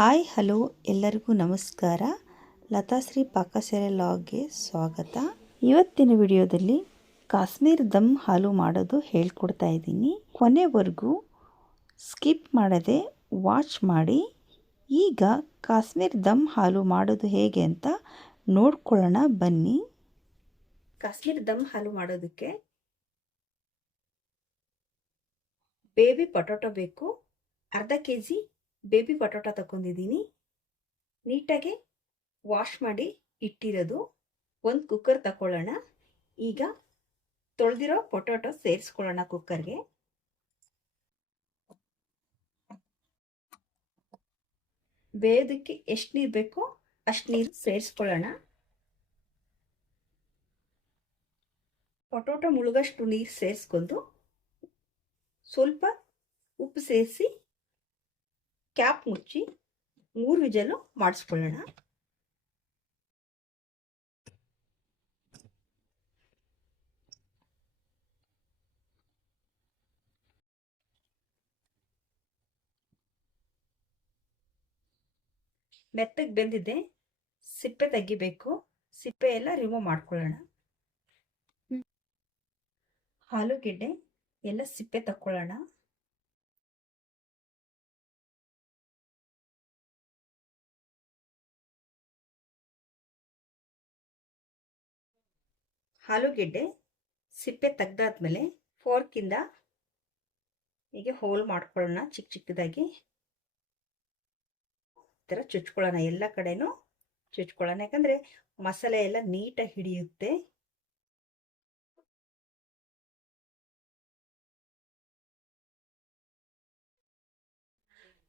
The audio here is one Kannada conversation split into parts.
ಹಾಯ್ ಹಲೋ ಎಲ್ಲರಿಗೂ ನಮಸ್ಕಾರ. ಲತಾಶ್ರೀ ಪಾಕಶಾಲೆ ಲಾಗ್ಗೆ ಸ್ವಾಗತ. ಇವತ್ತಿನ ವಿಡಿಯೋದಲ್ಲಿ ಕಾಶ್ಮೀರ್ ದಮ್ ಹಾಲು ಮಾಡೋದು ಹೇಳ್ಕೊಡ್ತಾ ಇದ್ದೀನಿ. ಕೊನೆವರೆಗೂ ಸ್ಕಿಪ್ ಮಾಡದೆ ವಾಚ್ ಮಾಡಿ. ಈಗ ಕಾಶ್ಮೀರ್ ದಮ್ ಹಾಲು ಮಾಡೋದು ಹೇಗೆ ಅಂತ ನೋಡ್ಕೊಳ್ಳೋಣ ಬನ್ನಿ. ಕಾಶ್ಮೀರ್ ದಮ್ ಹಾಲು ಮಾಡೋದಕ್ಕೆ ಬೇಬಿ ಪೊಟೊಟೊ ಬೇಕು. ಅರ್ಧ ಕೆಜಿ ಬೇಬಿ ಪೊಟೊಟೊ ತಗೊಂಡಿದ್ದೀನಿ. ನೀಟಾಗಿ ವಾಶ್ ಮಾಡಿ ಇಟ್ಟಿರೋದು. ಒಂದು ಕುಕ್ಕರ್ ತಗೊಳ್ಳೋಣ. ಈಗ ತೊಳೆದಿರೋ ಪೊಟೊಟೊ ಸೇರಿಸ್ಕೊಳ್ಳೋಣ ಕುಕ್ಕರ್ಗೆ. ಬೇಯೋದಕ್ಕೆ ಎಷ್ಟು ನೀರು ಬೇಕೋ ಅಷ್ಟು ನೀರು ಸೇರಿಸ್ಕೊಳ್ಳೋಣ. ಪೊಟೊಟೊ ಮುಳುಗಷ್ಟು ನೀರು ಸೇರಿಸ್ಕೊಂಡು ಸ್ವಲ್ಪ ಉಪ್ಪು ಸೇರಿಸಿ ಕ್ಯಾಪ್ ಮುಚ್ಚಿ 3 ವಿಜಲು ಮಾಡಿಸ್ಕೊಳ್ಳೋಣ. ಮೆತ್ತಗೆ ಬೆಂದಿದೆ, ಸಿಪ್ಪೆ ತೆಗಿಬೇಕು. ಸಿಪ್ಪೆ ಎಲ್ಲ ರಿಮೂವ್ ಮಾಡ್ಕೊಳ್ಳೋಣ. ಆಲೂಗೆಡ್ಡೆ ಎಲ್ಲ ಸಿಪ್ಪೆ ತಕ್ಕೊಳ್ಳೋಣ. ಆಲೂಗೆಡ್ಡೆ ಸಿಪ್ಪೆ ತೆಗ್ದಾದ್ಮೇಲೆ ಫೋರ್ಕಿಂದ ಹೀಗೆ ಹೋಲ್ ಮಾಡ್ಕೊಳ್ಳೋಣ. ಚಿಕ್ಕ ಚಿಕ್ಕದಾಗಿ ಈ ಥರ ಚುಚ್ಕೊಳ್ಳೋಣ. ಎಲ್ಲ ಕಡೆನೂ ಚುಚ್ಕೊಳ್ಳೋಣ, ಯಾಕಂದರೆ ಮಸಾಲೆ ಎಲ್ಲ ನೀಟಾಗಿ ಹಿಡಿಯುತ್ತೆ.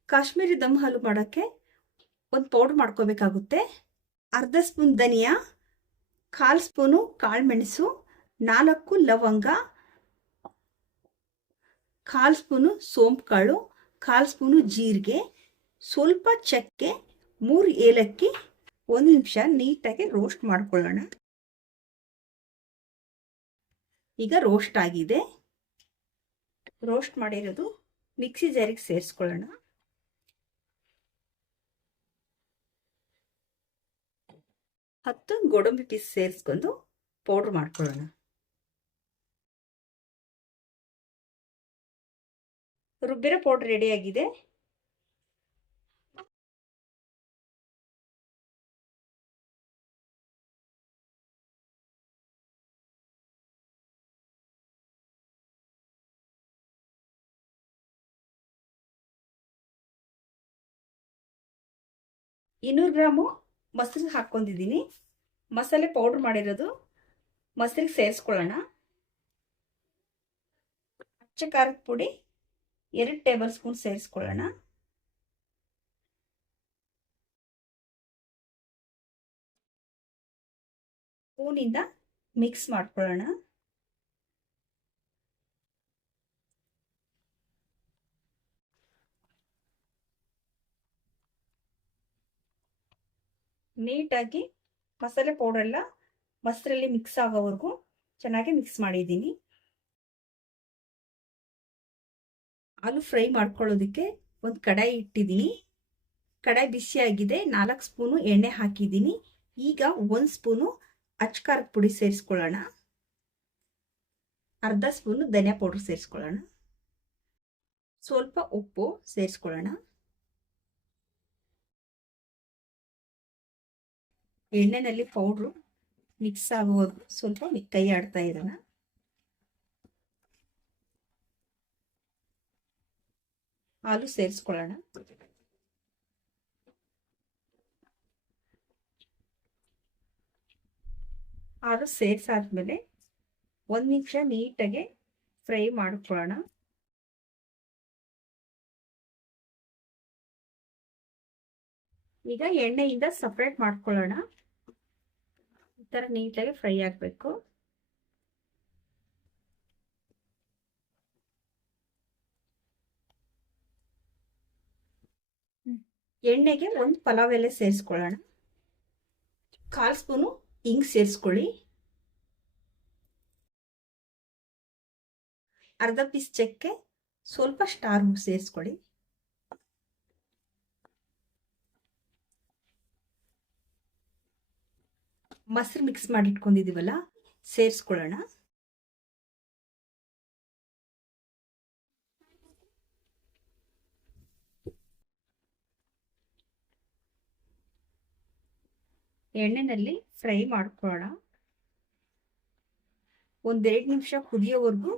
ಕಾಶ್ಮೀರಿ ದಮ್ ಹಾಲು ಮಾಡೋಕ್ಕೆ ಒಂದು ಪೌಡ್ರ್ ಮಾಡ್ಕೋಬೇಕಾಗುತ್ತೆ. ಅರ್ಧ ಸ್ಪೂನ್ ಧನಿಯಾ, 1/4 ಸ್ಪೂನು ಕಾಳುಮೆಣಸು, 4 ಲವಂಗ, 1/4 ಸ್ಪೂನು ಸೋಂಪು ಕಾಳು, 1/4 ಸ್ಪೂನು ಜೀರಿಗೆ, ಸ್ವಲ್ಪ ಚಕ್ಕೆ, 3 ಏಲಕ್ಕಿ. 1 ನಿಮಿಷ ನೀಟಾಗಿ ರೋಸ್ಟ್ ಮಾಡ್ಕೊಳ್ಳೋಣ. ಈಗ ರೋಸ್ಟ್ ಆಗಿದೆ. ರೋಸ್ಟ್ ಮಾಡಿರೋದು ಮಿಕ್ಸಿ ಜಾರಿಗೆ ಸೇರಿಸ್ಕೊಳ್ಳೋಣ. ಹತ್ತು ಗೋಡಂಬಿ ಪೀಸ್ ಸೇರಿಸ್ಕೊಂಡು ಪೌಡ್ರ್ ಮಾಡ್ಕೊಳ್ಳೋಣ. ರುಬ್ಬಿರೋ ಪೌಡ್ರ್ ರೆಡಿಯಾಗಿದೆ. ಇನ್ನೂರು ಗ್ರಾಮು ಮೊಸರು ಹಾಕ್ಕೊಂಡಿದ್ದೀನಿ. ಮಸಾಲೆ ಪೌಡ್ರ್ ಮಾಡಿರೋದು ಮೊಸರಿಗೆ ಸೇರಿಸ್ಕೊಳ್ಳೋಣ. ಅಚ್ಚ ಖಾರದ ಪುಡಿ 2 ಟೇಬಲ್ ಸ್ಪೂನ್ ಸೇರಿಸ್ಕೊಳ್ಳೋಣ. ಸ್ಪೂನಿಂದ ಮಿಕ್ಸ್ ಮಾಡ್ಕೊಳ್ಳೋಣ. ನೀಟಾಗಿ ಮಸಾಲೆ ಪೌಡರ್ ಎಲ್ಲ ಮೊಸರಲ್ಲಿ ಮಿಕ್ಸ್ ಆಗೋವರೆಗೂ ಚೆನ್ನಾಗಿ ಮಿಕ್ಸ್ ಮಾಡಿದ್ದೀನಿ. ಆಲೂ ಫ್ರೈ ಮಾಡ್ಕೊಳ್ಳೋದಕ್ಕೆ ಒಂದು ಕಡಾಯಿ ಇಟ್ಟಿದ್ದೀನಿ. ಕಡಾಯಿ ಬಿಸಿಯಾಗಿದೆ. 4 ಸ್ಪೂನು ಎಣ್ಣೆ ಹಾಕಿದ್ದೀನಿ. ಈಗ 1 ಸ್ಪೂನು ಅಚ್ಚ ಖಾರದ ಪುಡಿ ಸೇರಿಸ್ಕೊಳ್ಳೋಣ. ಅರ್ಧ ಸ್ಪೂನು ಧನಿಯಾ ಪೌಡರ್ ಸೇರಿಸ್ಕೊಳ್ಳೋಣ. ಸ್ವಲ್ಪ ಉಪ್ಪು ಸೇರಿಸ್ಕೊಳ್ಳೋಣ. ಎಣ್ಣೆನಲ್ಲಿ ಪೌಡ್ರು ಮಿಕ್ಸ್ ಆಗುವವರೆಗೂ ಸ್ವಲ್ಪ ಕೈ ಆಡ್ತಾ ಇರೋಣ. ಹಾಲು ಸೇರಿಸ್ಕೊಳ್ಳೋಣ. ಹಾಲು ಸೇರಿಸಾದ್ಮೇಲೆ 1 ನಿಮಿಷ ನೀಟಾಗಿ ಫ್ರೈ ಮಾಡ್ಕೊಳ್ಳೋಣ. ಈಗ ಎಣ್ಣೆಯಿಂದ ಸಪ್ರೇಟ್ ಮಾಡ್ಕೊಳ್ಳೋಣ. ಈ ಥರ ನೀಟಾಗಿ ಫ್ರೈ ಆಗಬೇಕು. ಎಣ್ಣೆಗೆ 1 ಪಲಾವ್ ಎಲೆ ಸೇರಿಸ್ಕೊಳ್ಳೋಣ. 1/4 ಸ್ಪೂನು ಹಿಂಗ್ ಸೇರಿಸ್ಕೊಳ್ಳಿ. ಅರ್ಧ ಪೀಸ್ ಚಕ್ಕೆ, ಸ್ವಲ್ಪ ಸ್ಟಾರ್ ಸೇರಿಸ್ಕೊಳ್ಳಿ. ಮೊಸರು ಮಿಕ್ಸ್ ಮಾಡಿ ಇಟ್ಕೊಂಡಿದ್ದೀವಲ್ಲ ಸೇರಿಸ್ಕೊಳ್ಳೋಣ. ಎಣ್ಣೆನಲ್ಲಿ ಫ್ರೈ ಮಾಡ್ಕೊಳ್ಳೋಣ. 1-2 ನಿಮಿಷ ಕುದಿಯೋವರೆಗೂ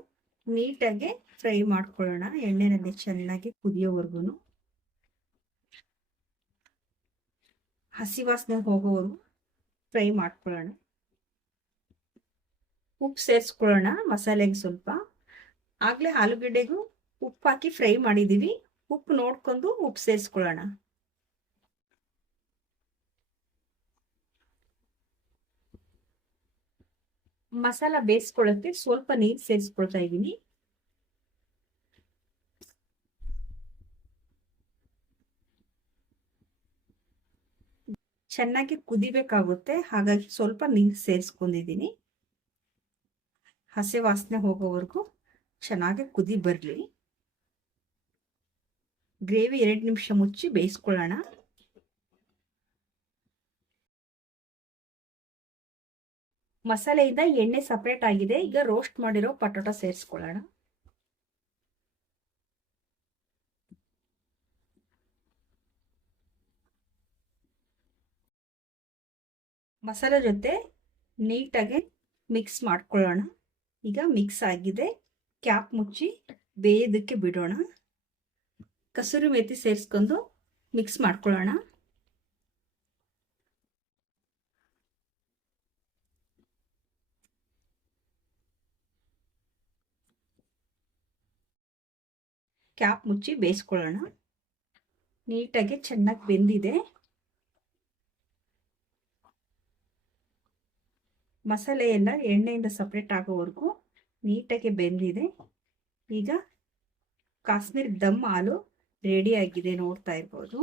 ನೀಟಾಗಿ ಫ್ರೈ ಮಾಡ್ಕೊಳ್ಳೋಣ. ಎಣ್ಣೆನಲ್ಲಿ ಚೆನ್ನಾಗಿ ಕುದಿಯೋವರೆಗೂ, ಹಸಿ ವಾಸನೆ ಹೋಗೋವರೆಗೂ ಫ್ರೈ ಮಾಡ್ಕೊಳ್ಳೋಣ. ಉಪ್ಪು ಸೇರಿಸ್ಕೊಳ್ಳೋಣ ಮಸಾಲೆಗೆ ಸ್ವಲ್ಪ. ಆಗಲೇ ಆಲೂಗಡ್ಡೆಗೂ ಉಪ್ಪು ಹಾಕಿ ಫ್ರೈ ಮಾಡಿದ್ದೀವಿ. ಉಪ್ಪು ನೋಡ್ಕೊಂಡು ಉಪ್ಪು ಸೇರಿಸ್ಕೊಳ್ಳೋಣ. ಮಸಾಲ ಬೇಯಿಸ್ಕೊಳ್ಳೋಕ್ಕೆ ಸ್ವಲ್ಪ ನೀರು ಸೇರಿಸ್ಕೊಳ್ತಾ ಇದ್ದೀನಿ. ಚೆನ್ನಾಗಿ ಕುದಿಬೇಕಾಗುತ್ತೆ, ಹಾಗಾಗಿ ಸ್ವಲ್ಪ ನೀರು ಸೇರಿಸ್ಕೊಂಡಿದ್ದೀನಿ. ಹಸಿ ವಾಸನೆ ಹೋಗೋವರೆಗೂ ಚೆನ್ನಾಗಿ ಕುದಿ ಬರಲಿ. ಗ್ರೇವಿ 2 ನಿಮಿಷ ಮುಚ್ಚಿ ಬೇಯಿಸ್ಕೊಳ್ಳೋಣ. ಮಸಾಲೆಯಿಂದ ಎಣ್ಣೆ ಸಪ್ರೇಟ್ ಆಗಿದೆ. ಈಗ ರೋಸ್ಟ್ ಮಾಡಿರೋ ಪಟೋಟೊ ಸೇರಿಸ್ಕೊಳ್ಳೋಣ. ಮಸಾಲೆ ಜೊತೆ ನೀಟಾಗಿ ಮಿಕ್ಸ್ ಮಾಡ್ಕೊಳ್ಳೋಣ. ಈಗ ಮಿಕ್ಸ್ ಆಗಿದೆ. ಕ್ಯಾಪ್ ಮುಚ್ಚಿ ಬೇಯೋದಕ್ಕೆ ಬಿಡೋಣ. ಕಸೂರಿ ಮೇಥಿ ಸೇರಿಸ್ಕೊಂಡು ಮಿಕ್ಸ್ ಮಾಡ್ಕೊಳ್ಳೋಣ. ಕ್ಯಾಪ್ ಮುಚ್ಚಿ ಬೇಯಿಸ್ಕೊಳ್ಳೋಣ. ನೀಟಾಗಿ ಚೆನ್ನಾಗಿ ಬೆಂದಿದೆ. ಮಸಾಲೆ ಎಲ್ಲ ಎಣ್ಣೆಯಿಂದ ಸಪ್ರೇಟ್ ಆಗೋವರೆಗೂ ನೀಟಾಗಿ ಬೆಂದಿದೆ. ಈಗ ಕಾಶ್ಮೀರ್ ದಮ್ ಹಾಲು ರೆಡಿ ಆಗಿದೆ, ನೋಡ್ತಾ ಇರ್ಬೋದು.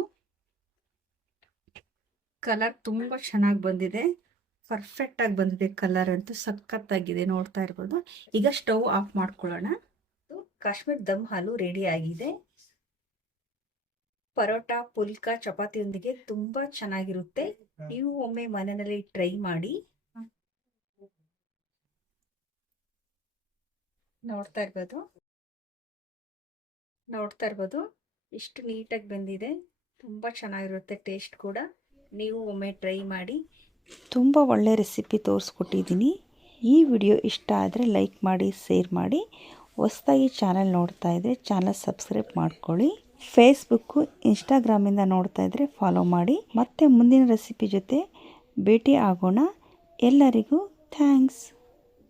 ಕಲರ್ ತುಂಬ ಚೆನ್ನಾಗಿ ಬಂದಿದೆ, ಪರ್ಫೆಕ್ಟ್ ಆಗಿ ಬಂದಿದೆ. ಕಲರ್ ಅಂತೂ ಸಖತ್ತಾಗಿದೆ, ನೋಡ್ತಾ ಇರ್ಬೋದು. ಈಗ ಸ್ಟವ್ ಆಫ್ ಮಾಡ್ಕೊಳ್ಳೋಣ. ಕಾಶ್ಮೀರ್ ದಮ್ ಹಾಲು ರೆಡಿ ಆಗಿದೆ. ಪರೋಟ, ಪುಲ್ಕ, ಚಪಾತಿಯೊಂದಿಗೆ ತುಂಬಾ ಚೆನ್ನಾಗಿರುತ್ತೆ. ನೀವು ಒಮ್ಮೆ ಮನೆಯಲ್ಲಿ ಟ್ರೈ ಮಾಡಿ. ನೋಡ್ತಾ ಇರ್ಬೋದು ಎಷ್ಟು ನೀಟಾಗಿ ಬಂದಿದೆ. ತುಂಬ ಚೆನ್ನಾಗಿರುತ್ತೆ ಟೇಸ್ಟ್ ಕೂಡ. ನೀವು ಒಮ್ಮೆ ಟ್ರೈ ಮಾಡಿ. ತುಂಬ ಒಳ್ಳೆ ರೆಸಿಪಿ ತೋರಿಸ್ಕೊಟ್ಟಿದ್ದೀನಿ. ಈ ವಿಡಿಯೋ ಇಷ್ಟ ಆದರೆ ಲೈಕ್ ಮಾಡಿ, ಶೇರ್ ಮಾಡಿ. ಹೊಸದಾಗಿ ಚಾನಲ್ ನೋಡ್ತಾ ಇದ್ದರೆ ಚಾನಲ್ ಸಬ್ಸ್ಕ್ರೈಬ್ ಮಾಡ್ಕೊಳ್ಳಿ. ಫೇಸ್ಬುಕ್ಕು, ಇನ್ಸ್ಟಾಗ್ರಾಮಿಂದ ನೋಡ್ತಾ ಇದ್ದರೆ ಫಾಲೋ ಮಾಡಿ. ಮತ್ತೆ ಮುಂದಿನ ರೆಸಿಪಿ ಜೊತೆ ಭೇಟಿ ಆಗೋಣ. ಎಲ್ಲರಿಗೂ ಥ್ಯಾಂಕ್ಸ್.